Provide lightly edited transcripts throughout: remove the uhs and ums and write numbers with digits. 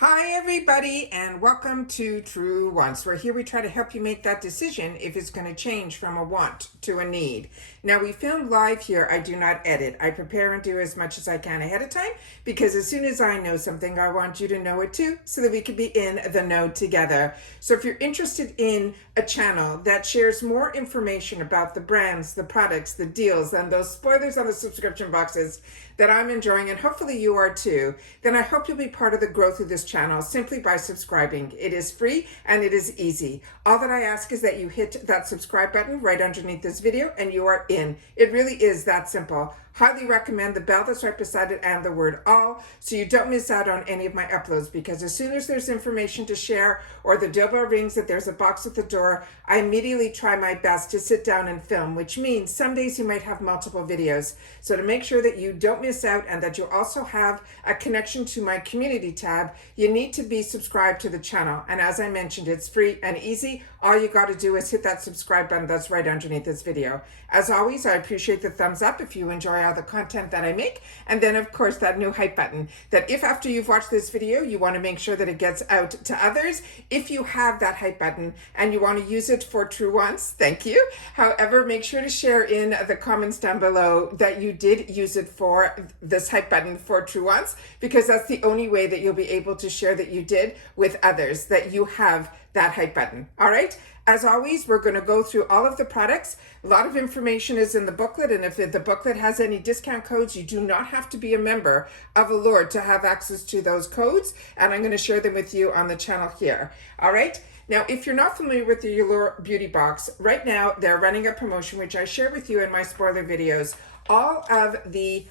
Hi everybody and welcome to Truewants, where here we try to help you make that decision if it's going to change from a want to a need. Now we film live here. I do not edit. I prepare and do as much as I can ahead of time because as soon as I know something, I want you to know it too so that we can be in the know together. So if you're interested in a channel that shares more information about the brands, the products, the deals, and those spoilers on the subscription boxes that I'm enjoying, and hopefully you are too, then I hope you'll be part of the growth of this channel simply by subscribing. It is free and it is easy. All that I ask is that you hit that subscribe button right underneath this video and you are in. It really is that simple. Highly recommend the bell that's right beside it and the word all so you don't miss out on any of my uploads, because as soon as there's information to share or the doorbell rings that there's a box at the door, I immediately try my best to sit down and film, which means some days you might have multiple videos. So to make sure that you don't miss out and that you also have a connection to my community tab, you need to be subscribed to the channel. And as I mentioned, it's free and easy. All you got to do is hit that subscribe button that's right underneath this video. As always, I appreciate the thumbs up if you enjoy all the content that I make. And then of course that new hype button, that if after you've watched this video, you want to make sure that it gets out to others. If you have that hype button and you want to use it for Truewants, thank you. However, make sure to share in the comments down below that you did use it for this hype button for Truewants, because that's the only way that you'll be able to share that you did with others, that you have that hype button. All right. As always, we're going to go through all of the products. A lot of information is in the booklet, and if the booklet has any discount codes, you do not have to be a member of Allure to have access to those codes, and I'm going to share them with you on the channel here. All right. Now, if you're not familiar with the Allure Beauty Box, right now they're running a promotion, which I share with you in my spoiler videos. All of the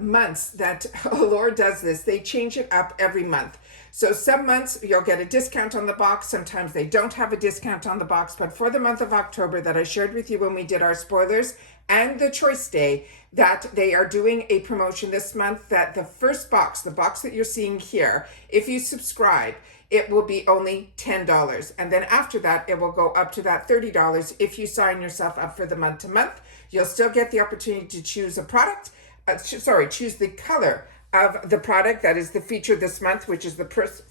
months that Allure does this, they change it up every month. So some months you'll get a discount on the box. Sometimes they don't have a discount on the box. But for the month of October that I shared with you when we did our spoilers and the choice day, that they are doing a promotion this month, that the first box, the box that you're seeing here, if you subscribe, it will be only $10. And then after that, it will go up to that $30 if you sign yourself up for the month to month. You'll still get the opportunity to choose a product, choose the color of the product that is the feature this month, which is the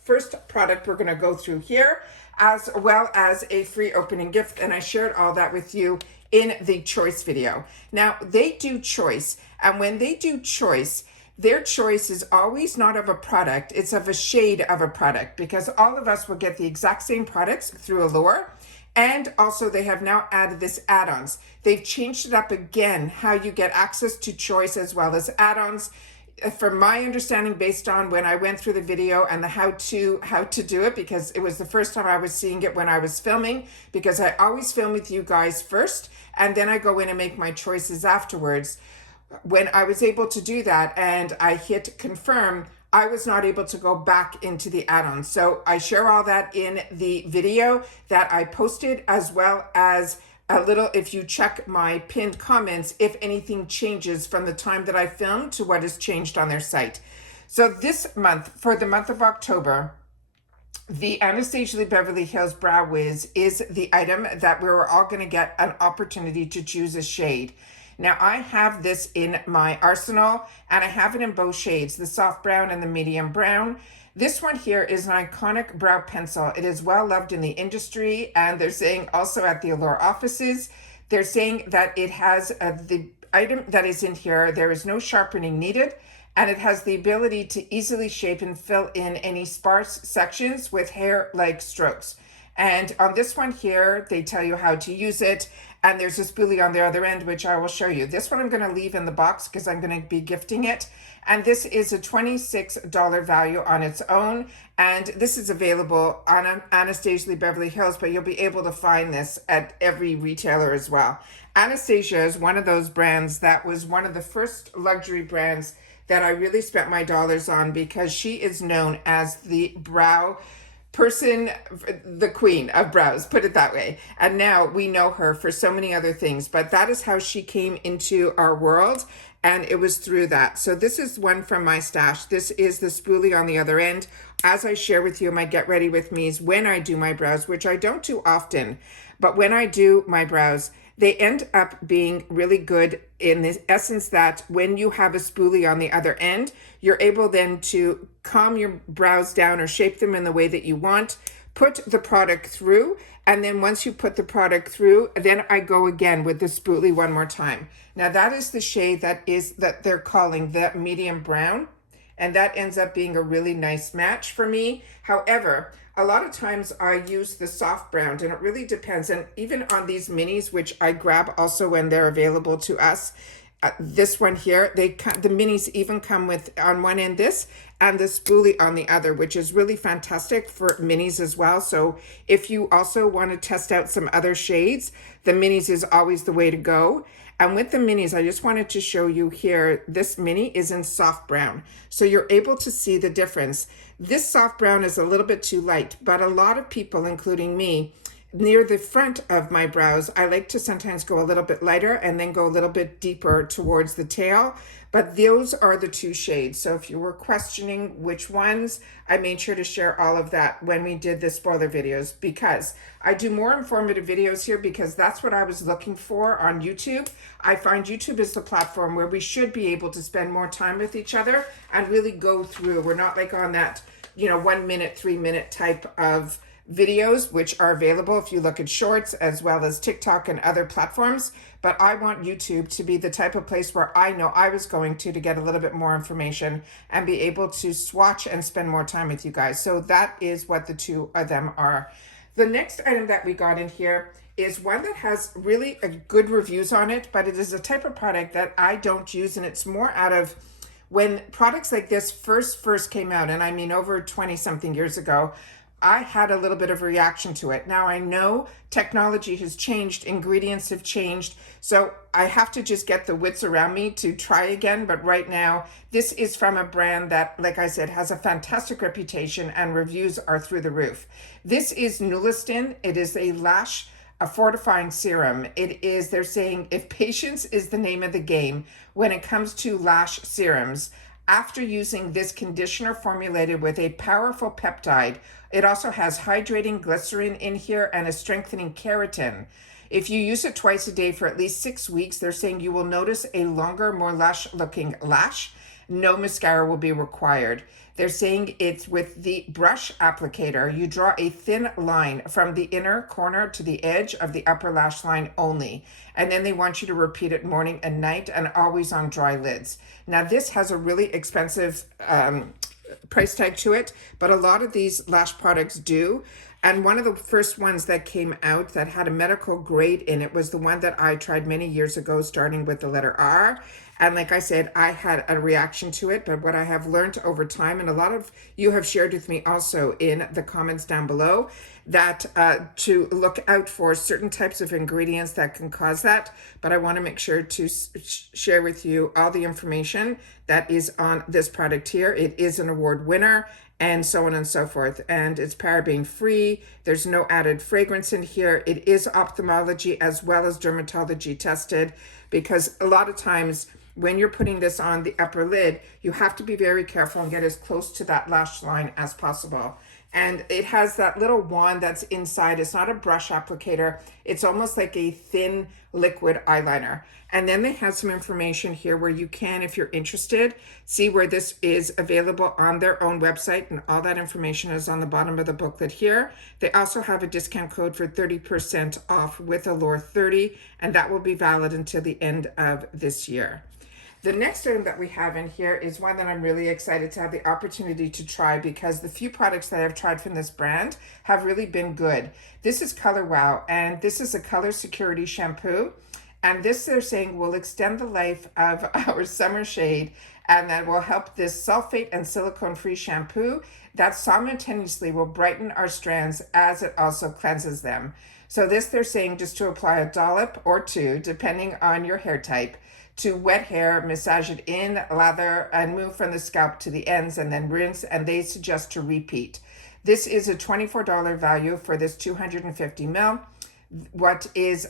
first product we're going to go through here, as well as a free opening gift. And I shared all that with you in the choice video. Now, they do choice, and when they do choice, their choice is always not of a product, it's of a shade of a product, because all of us will get the exact same products through Allure. And also they have now added this add-ons. They've changed it up again, how you get access to choice as well as add-ons. From my understanding, based on when I went through the video and the how to do it, because it was the first time I was seeing it when I was filming, because I always film with you guys first, and then I go in and make my choices afterwards. When I was able to do that and I hit confirm, I was not able to go back into the add-on. So I share all that in the video that I posted, as well as a little, if you check my pinned comments, if anything changes from the time that I filmed to what has changed on their site. So this month, for the month of October, the Anastasia Beverly Hills Brow Wiz is the item that we're all going to get an opportunity to choose a shade. Now, I have this in my arsenal, and I have it in both shades, the soft brown and the medium brown. This one here is an iconic brow pencil. It is well loved in the industry, and they're saying also at the Allure offices, they're saying that it has the item that is in here, there is no sharpening needed, and it has the ability to easily shape and fill in any sparse sections with hair-like strokes. And on this one here, they tell you how to use it. And there's a spoolie on the other end, which I will show you. This one I'm going to leave in the box because I'm going to be gifting it. And this is a $26 value on its own. And this is available on Anastasia Beverly Hills, but you'll be able to find this at every retailer as well. Anastasia is one of those brands that was one of the first luxury brands that I really spent my dollars on, because she is known as the brow person, the queen of brows, put it that way. And now we know her for so many other things, but that is how she came into our world, and it was through that. So this is one from my stash. This is the spoolie on the other end. As I share with you my get ready with me's when I do my brows, which I don't do often, but when I do my brows, they end up being really good in the essence that when you have a spoolie on the other end, you're able then to calm your brows down or shape them in the way that you want, put the product through, and then once you put the product through, then I go again with the spoolie one more time. Now that is the shade that they're calling the medium brown, and that ends up being a really nice match for me. However, a lot of times I use the soft brown, and it really depends. And even on these minis, which I grab also when they're available to us, this one here, the minis even come with on one end this and the spoolie on the other, which is really fantastic for minis as well. So if you also want to test out some other shades, the minis is always the way to go. And with the minis, I just wanted to show you here, this mini is in soft brown. So you're able to see the difference. This soft brown is a little bit too light, but a lot of people, including me, near the front of my brows, I like to sometimes go a little bit lighter and then go a little bit deeper towards the tail. But those are the two shades. So if you were questioning which ones, I made sure to share all of that when we did the spoiler videos, because I do more informative videos here because that's what I was looking for on YouTube. I find YouTube is the platform where we should be able to spend more time with each other and really go through. We're not like on that, 1 minute, 3 minute type of videos, which are available if you look at shorts as well as TikTok and other platforms. But I want YouTube to be the type of place where I know I was going to get a little bit more information and be able to swatch and spend more time with you guys. So that is what the two of them are. The next item that we got in here is one that has really a good reviews on it, but it is a type of product that I don't use, and it's more out of when products like this first came out, and I mean over 20 something years ago, I had a little bit of a reaction to it. Now I know technology has changed, ingredients have changed, so I have to just get the wits around me to try again. But right now, this is from a brand that, like I said, has a fantastic reputation and reviews are through the roof. This is Nulastin. It is a fortifying serum. They're saying if patience is the name of the game when it comes to lash serums, after using this conditioner formulated with a powerful peptide, it also has hydrating glycerin in here and a strengthening keratin. If you use it twice a day for at least 6 weeks, they're saying you will notice a longer, more lush looking lash. No mascara will be required. They're saying it's with the brush applicator. You draw a thin line from the inner corner to the edge of the upper lash line only. And then they want you to repeat it morning and night and always on dry lids. Now this has a really expensive price tag to it, but a lot of these lash products do. And one of the first ones that came out that had a medical grade in it was the one that I tried many years ago, starting with the letter R. And like I said, I had a reaction to it, but what I have learned over time, and a lot of you have shared with me also in the comments down below, that to look out for certain types of ingredients that can cause that. But I want to make sure to share with you all the information that is on this product here. It is an award winner, and so on and so forth. And it's paraben free. There's no added fragrance in here. It is ophthalmology as well as dermatology tested, because a lot of times when you're putting this on the upper lid, you have to be very careful and get as close to that lash line as possible. And it has that little wand that's inside. It's not a brush applicator. It's almost like a thin liquid eyeliner. And then they have some information here where you can, if you're interested, see where this is available on their own website. And all that information is on the bottom of the booklet here. They also have a discount code for 30% off with Allure 30, and that will be valid until the end of this year. The next item that we have in here is one that I'm really excited to have the opportunity to try, because the few products that I've tried from this brand have really been good. This is Color Wow, and this is a color security shampoo. And this, they're saying, will extend the life of our summer shade, and that will help this sulfate and silicone-free shampoo that simultaneously will brighten our strands as it also cleanses them. So this, they're saying, just to apply a dollop or two, depending on your hair type, to wet hair, massage it in, lather, and move from the scalp to the ends, and then rinse, and they suggest to repeat. This is a $24 value for this 250 ml. What is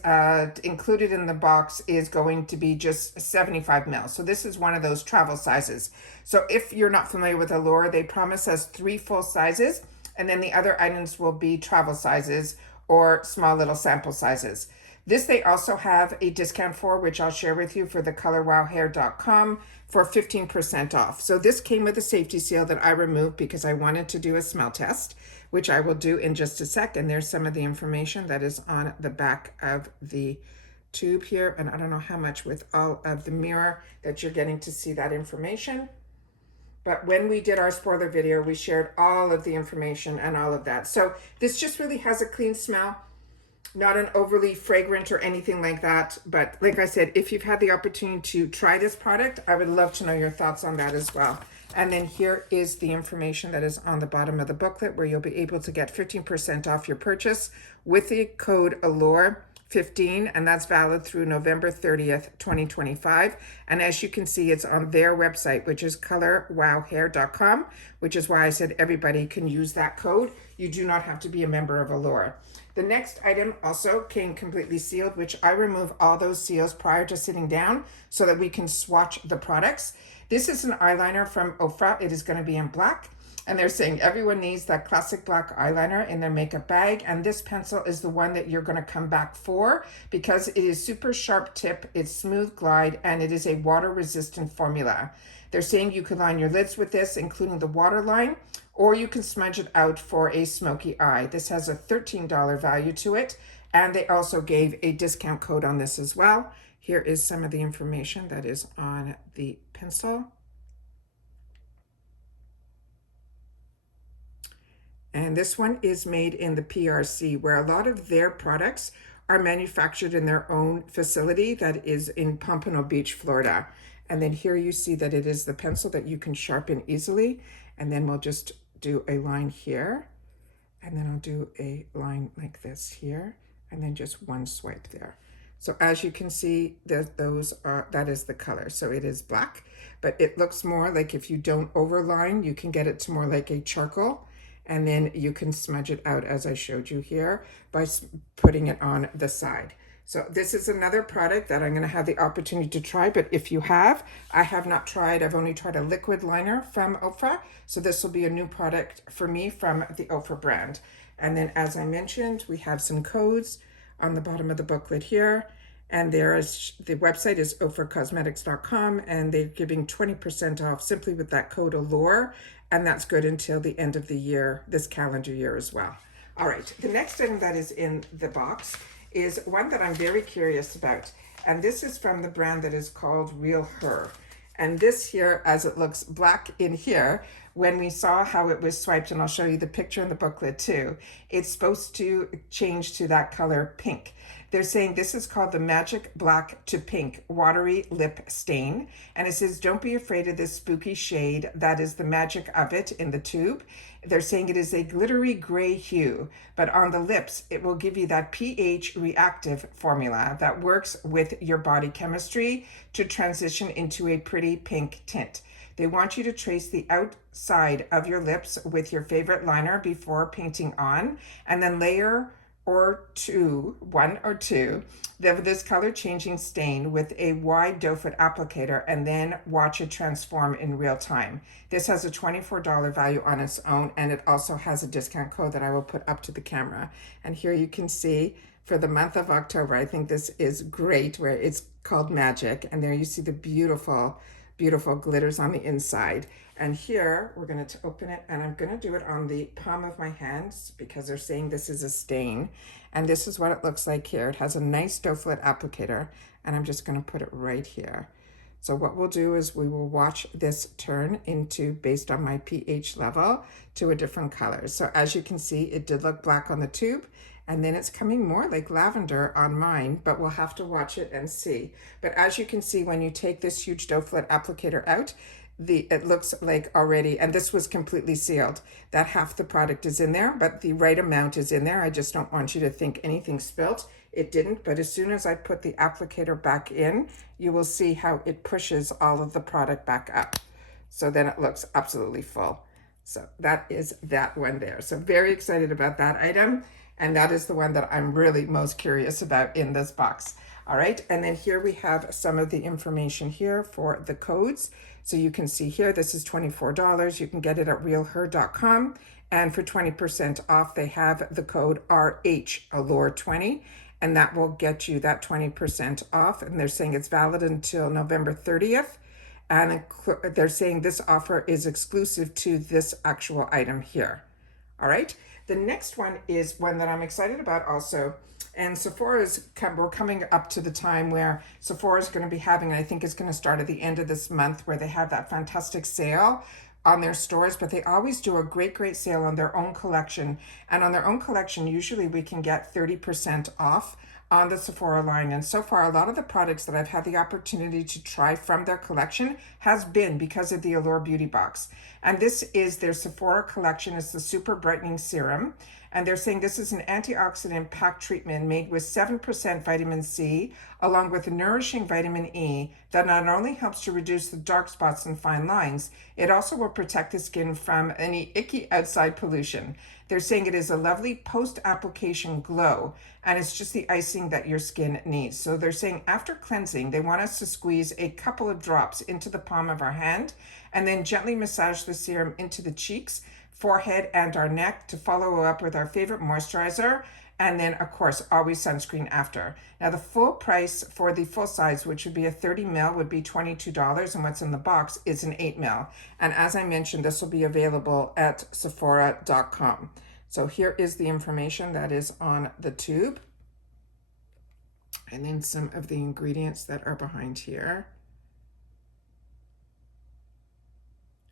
included in the box is going to be just 75 ml. So this is one of those travel sizes. So if you're not familiar with Allure, they promise us 3 full sizes, and then the other items will be travel sizes or small little sample sizes. This they also have a discount for, which I'll share with you, for the colorwowhair.com for 15% off. So this came with a safety seal that I removed because I wanted to do a smell test, which I will do in just a sec. And there's some of the information that is on the back of the tube here. And I don't know how much with all of the mirror that you're getting to see that information. But when we did our spoiler video, we shared all of the information and all of that. So this just really has a clean smell, not an overly fragrant or anything like that. But like I said, if you've had the opportunity to try this product, I would love to know your thoughts on that as well. And then here is the information that is on the bottom of the booklet, where you'll be able to get 15% off your purchase with the code Allure 15, and that's valid through November 30th, 2025. And as you can see, it's on their website, which is colorwowhair.com, which is why I said everybody can use that code. You do not have to be a member of Allure. The next item also came completely sealed, which I remove all those seals prior to sitting down so that we can swatch the products. This is an eyeliner from Ofra. It is going to be in black. And they're saying everyone needs that classic black eyeliner in their makeup bag. And this pencil is the one that you're going to come back for because it is super sharp tip, it's smooth glide, and it is a water resistant formula. They're saying you can line your lids with this, including the water line, or you can smudge it out for a smoky eye. This has a $13 value to it. And they also gave a discount code on this as well. Here is some of the information that is on the pencil. And this one is made in the PRC, where a lot of their products are manufactured in their own facility that is in Pompano Beach, Florida. And then here you see that it is the pencil that you can sharpen easily. And then we'll just do a line here. And then I'll do a line like this here. And then just one swipe there. So as you can see, that is the color. So it is black, but it looks more like, if you don't overline, you can get it to more like a charcoal. And then you can smudge it out as I showed you here by putting it on the side. So this is another product that I'm going to have the opportunity to try. But if you have, I have not tried. I've only tried a liquid liner from Ofra. So this will be a new product for me from the Ofra brand. And then, as I mentioned, we have some codes on the bottom of the booklet here. And the website is ofracosmetics.com, and they're giving 20% off simply with that code Allure. And that's good until the end of the year, this calendar year as well. All right, the next item that is in the box is one that I'm very curious about. And this is from the brand that is called Realher. And this here, as it looks black in here, when we saw how it was swiped, and I'll show you the picture in the booklet too, it's supposed to change to that color pink. They're saying this is called the Magic Black to Pink Watery Lip Stain. And it says, don't be afraid of this spooky shade. That is the magic of it in the tube. They're saying it is a glittery gray hue, but on the lips, it will give you that pH reactive formula that works with your body chemistry to transition into a pretty pink tint. They want you to trace the outside of your lips with your favorite liner before painting on, and then layer one or two, this color changing stain with a wide doe foot applicator, and then watch it transform in real time. This has a $24 value on its own, and it also has a discount code that I will put up to the camera. And here you can see for the month of October, I think this is great, where it's called Magic, and there you see the beautiful glitters on the inside. And here we're going to open it, and I'm going to do it on the palm of my hands because they're saying this is a stain. And this is what it looks like here. It has a nice doe foot applicator, and I'm just going to put it right here. So what we'll do is we will watch this turn into, based on my pH level, to a different color. So as you can see, it did look black on the tube, and then it's coming more like lavender on mine, but we'll have to watch it and see. But as you can see, when you take this huge doe foot applicator out, it looks like already, and this was completely sealed, that half the product is in there, but the right amount is in there. I just don't want you to think anything spilt. It didn't, but as soon as I put the applicator back in, you will see how it pushes all of the product back up. So then it looks absolutely full. So that is that one there. So very excited about that item. And that is the one that I'm really most curious about in this box. All right, and then here we have some of the information here for the codes. So you can see here, this is $24. You can get it at realher.com. And for 20% off, they have the code RH Allure20. and that will get you that 20% off. And they're saying it's valid until November 30th. And they're saying this offer is exclusive to this actual item here. All right. The next one is one that I'm excited about also. And we're coming up to the time where Sephora is going to be having, and I think it's going to start at the end of this month, where they have that fantastic sale on their stores, but they always do a great sale on their own collection. And on their own collection, usually we can get 30% off on the Sephora line. And so far, a lot of the products that I've had the opportunity to try from their collection has been because of the Allure Beauty Box. And this is their Sephora collection. It's the Super Brightening Serum. And they're saying this is an antioxidant packed treatment made with 7% vitamin C, along with nourishing vitamin E, that not only helps to reduce the dark spots and fine lines, it also will protect the skin from any icky outside pollution. They're saying it is a lovely post-application glow, and it's just the icing that your skin needs. So they're saying after cleansing, they want us to squeeze a couple of drops into the palm of our hand and then gently massage the serum into the cheeks, forehead, and our neck to follow up with our favorite moisturizer. And then, of course, always sunscreen after. Now, the full price for the full size, which would be a 30 ml, would be $22. And what's in the box is an 8 ml. And as I mentioned, this will be available at Sephora.com. So here is the information that is on the tube. And then some of the ingredients that are behind here.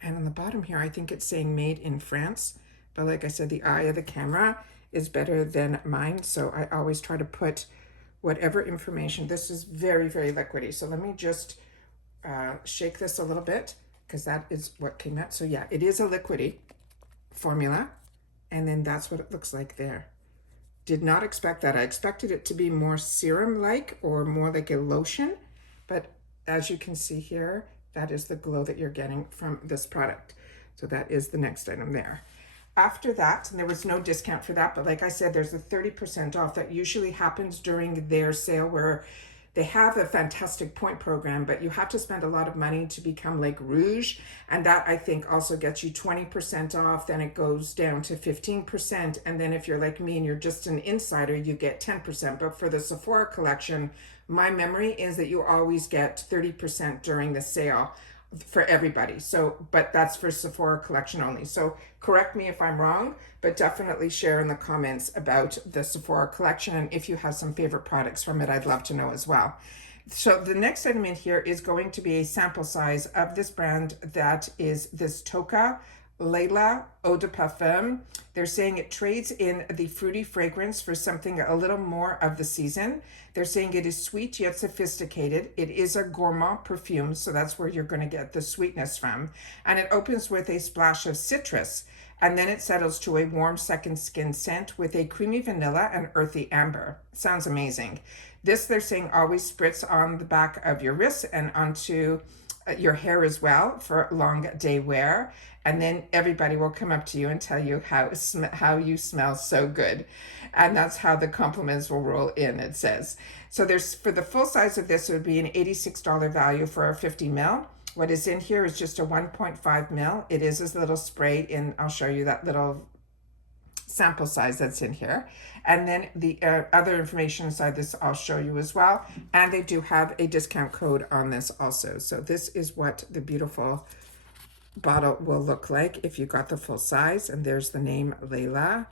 And on the bottom here, I think it's saying made in France. But like I said, the eye of the camera is better than mine. So I always try to put whatever information. This is very liquidy. So let me just shake this a little bit, because that is what came out. So yeah, it is a liquidy formula. And then that's what it looks like there. Did not expect that. I expected it to be more serum-like or more like a lotion. But as you can see here, that is the glow that you're getting from this product. So that is the next item there. After that, and there was no discount for that, but like I said, there's a 30% off that usually happens during their sale, where they have a fantastic point program, but you have to spend a lot of money to become like Rouge. And that, I think, also gets you 20% off. Then it goes down to 15%. And then if you're like me and you're just an insider, you get 10%. But for the Sephora collection, my memory is that you always get 30% during the sale for everybody. So, but that's for Sephora collection only. So correct me if I'm wrong, but definitely share in the comments about the Sephora collection. And if you have some favorite products from it, I'd love to know as well. So the next item in here is going to be a sample size of this brand. That is this Tocca Laila Eau de Parfum. They're saying it trades in the fruity fragrance for something a little more of the season. They're saying it is sweet yet sophisticated. It is a gourmand perfume, so that's where you're going to get the sweetness from. And it opens with a splash of citrus, and then it settles to a warm second skin scent with a creamy vanilla and earthy amber. Sounds amazing. This, they're saying, always spritz on the back of your wrists and onto your hair as well for long day wear. And then everybody will come up to you and tell you how you smell so good. And that's how the compliments will roll in, it says. So there's, for the full size of this, it would be an $86 value for a 50 ml. What is in here is just a 1.5 ml. It is this little spray in, I'll show you that little sample size that's in here. And then the other information inside this I'll show you as well. And they do have a discount code on this also. So this is what the beautiful bottle will look like if you got the full size. And there's the name Laila.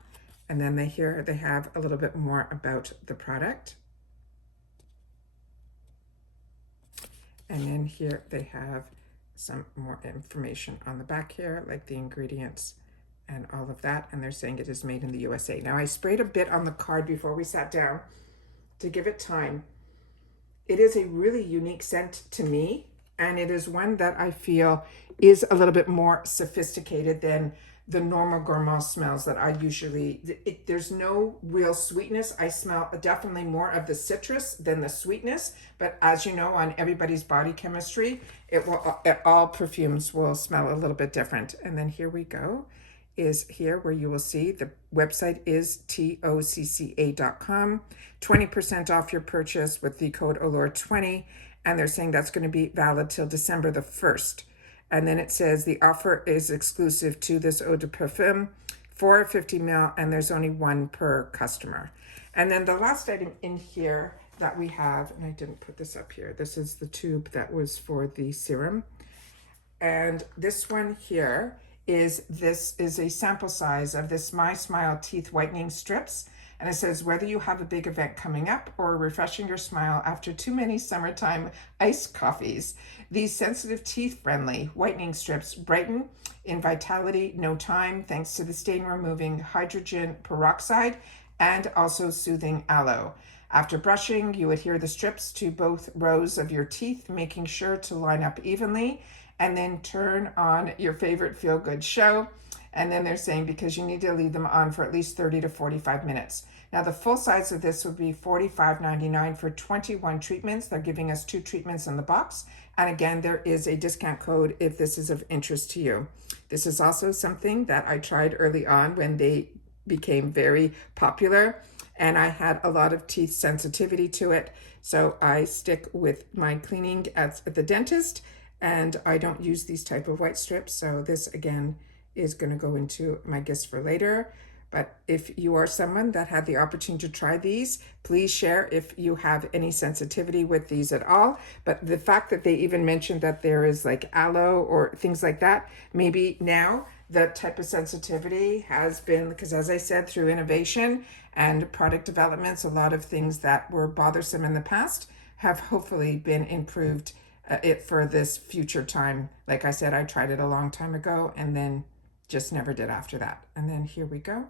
And then they have a little bit more about the product. And then here they have some more information on the back here, like the ingredients and all of that. And they're saying it is made in the USA. Now, I sprayed a bit on the card before we sat down to give it time. It is a really unique scent to me, and it is one that I feel is a little bit more sophisticated than the normal gourmand smells that I usually, there's no real sweetness. I smell definitely more of the citrus than the sweetness, but as you know, on everybody's body chemistry, all perfumes will smell a little bit different. And then here we go, is here where you will see the website is tocca.com, 20% off your purchase with the code Allure20, and they're saying that's going to be valid till December the 1st. And then it says the offer is exclusive to this eau de parfum for 50 ml, and there's only one per customer. And then the last item in here that we have, and I didn't put this up here, this is the tube that was for the serum. And this one here is a sample size of this MySmile teeth whitening strips. And it says, whether you have a big event coming up or refreshing your smile after too many summertime iced coffees, these sensitive teeth-friendly whitening strips brighten in vitality, no time, thanks to the stain-removing hydrogen peroxide and also soothing aloe. After brushing, you adhere the strips to both rows of your teeth, making sure to line up evenly, and then turn on your favorite feel-good show. And then they're saying because you need to leave them on for at least 30 to 45 minutes. Now the full size of this would be $45.99 for 21 treatments. They're giving us 2 treatments in the box. And again, there is a discount code if this is of interest to you. This is also something that I tried early on when they became very popular, and I had a lot of teeth sensitivity to it. So I stick with my cleaning at the dentist, and I don't use these type of white strips. So this again is going to go into my gifts for later. But if you are someone that had the opportunity to try these, please share if you have any sensitivity with these at all. But the fact that they even mentioned that there is like aloe or things like that, maybe now that type of sensitivity has been, because as I said, through innovation and product developments, a lot of things that were bothersome in the past have hopefully been improved it for this future time. Like I said, I tried it a long time ago and then just never did after that. And then here we go.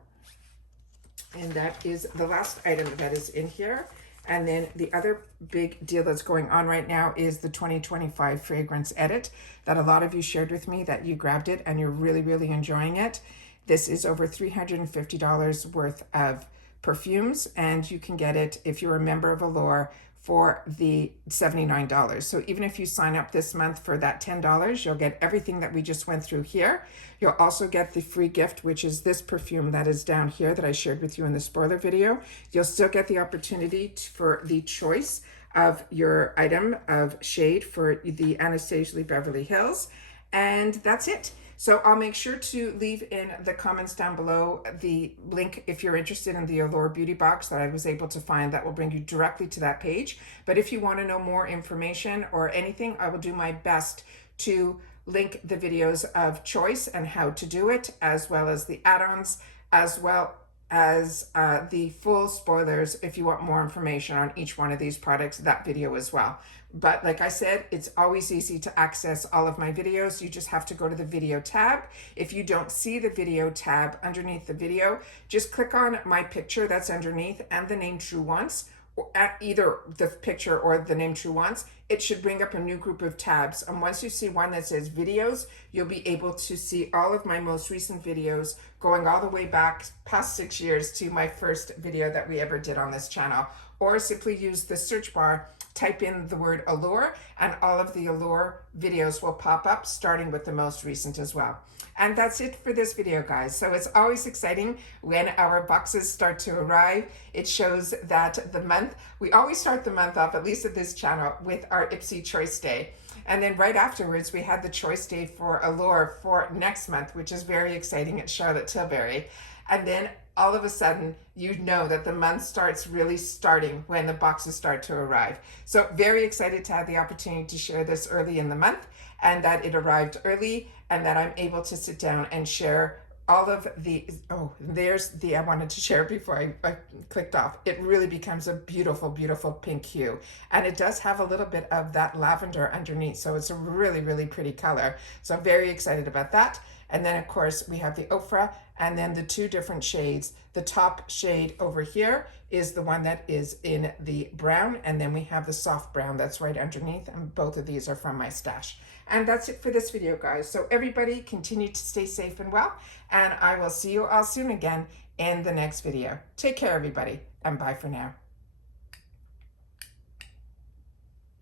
And that is the last item that is in here. And then the other big deal that's going on right now is the 2025 fragrance edit that a lot of you shared with me, that you grabbed it and you're really, really enjoying it. This is over $350 worth of perfumes, and you can get it if you're a member of Allure for the $79. So even if you sign up this month for that $10, you'll get everything that we just went through here. You'll also get the free gift, which is this perfume that is down here that I shared with you in the spoiler video. You'll still get the opportunity for the choice of your item of shade for the Anastasia Beverly Hills. And that's it. So I'll make sure to leave in the comments down below the link if you're interested in the Allure Beauty Box that I was able to find that will bring you directly to that page. But if you want to know more information or anything, I will do my best to link the videos of choice and how to do it, as well as the add-ons, as well as the full spoilers if you want more information on each one of these products, that video as well. But like I said, it's always easy to access all of my videos. You just have to go to the video tab. If you don't see the video tab underneath the video, just click on my picture that's underneath and the name Truewants, or at either the picture or the name Truewants. It should bring up a new group of tabs. And once you see one that says videos, you'll be able to see all of my most recent videos going all the way back past 6 years to my first video that we ever did on this channel. Or simply use the search bar, type in the word Allure, and all of the Allure videos will pop up, starting with the most recent as well. And that's it for this video, guys. So it's always exciting when our boxes start to arrive. It shows that the month, we always start the month off, at least at this channel, with our Ipsy Choice Day. And then right afterwards, we had the Choice Day for Allure for next month, which is very exciting at Charlotte Tilbury. And then all of a sudden, you know that the month starts really starting when the boxes start to arrive. So very excited to have the opportunity to share this early in the month, and that it arrived early, and that I'm able to sit down and share all of the, oh, there's the, I wanted to share before I clicked off. It really becomes a beautiful, beautiful pink hue. And it does have a little bit of that lavender underneath. So it's a really, really pretty color. So I'm very excited about that. And then of course we have the Ofra, and then the 2 different shades. The top shade over here is the one that is in the brown, and then we have the soft brown that's right underneath, and both of these are from my stash. And that's it for this video, guys. So everybody continue to stay safe and well, and I will see you all soon again in the next video. Take care, everybody, and bye for now.